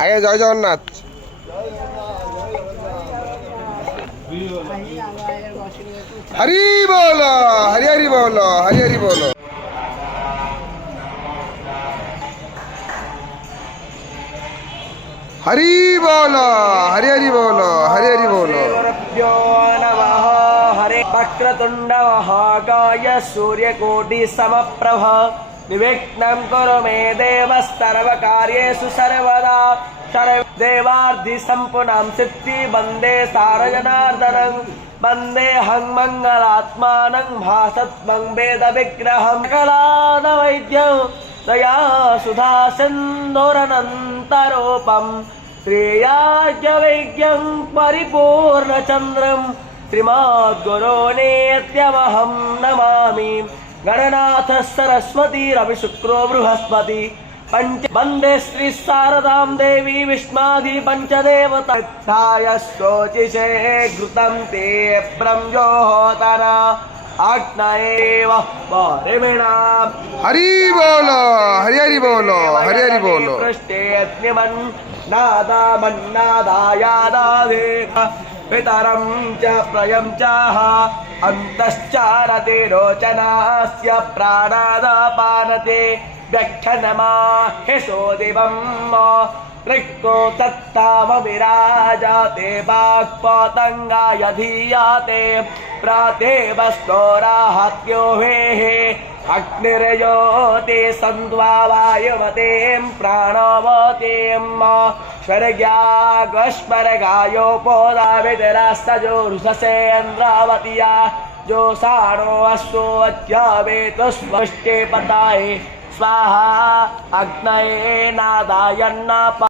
আগে জয় জগন্নাথ। হরি বল, হরি হরি বল, হরি হরি বল। हरि बोलो, हरि हरि बोलो, हरि हरि बोलो। गुरुभ्यो नमः। हरे वक्रतुंड महाकाय सूर्यकोटि समप्रभ निर्विघ्नं कुरु मे देव सर्वकार्येषु सर्वदा। देवार्धि सम्पूर्णां सिद्धि वन्दे सारजनार्दनं वन्दे हं मङ्गलात्मानं भासत्वं वेद विग्रहं कलादवैद्यं दया सुधा सिन्धुरनन्तरूपं श्रेयाज्ञवैज्ञं परिपूर्णचन्द्रं श्रीमद्गुरोनेत्यमहं नमामि। गणनाथ सरस्वती रवि शुक्रो बृहस्पति पंच वंदे श्री शारदां देवी विष्मादि पंचदेवताय शोचिषे घृतं ते ब्रह्मोहोतना आग्नेयेव परिमेणा। हरि बोलो, हरि हरि बोलो, हरि हरि बोलो। पृष्ठे नादामन्नादायादादे पितरं च प्रयं चाह अन्तश्चारते रोचनास्य प्राणादापानते व्याख्यानमा हेसो देवं ऋक्को तत्तावविराजते वाक्पतङ्गाय धीयते प्रातेवस्तोराहत्यो हेहे अग्निर्योते सन्द्वा वायुमतीं प्राणवतीं स्वर्गागस्मरगायोपोदावितरास्तजोरुषसेन्द्रावतीया जोषाणो अश्वोऽध्यावेतुष्वष्टे पताये स्वाहा अग्नये नादायन्नाप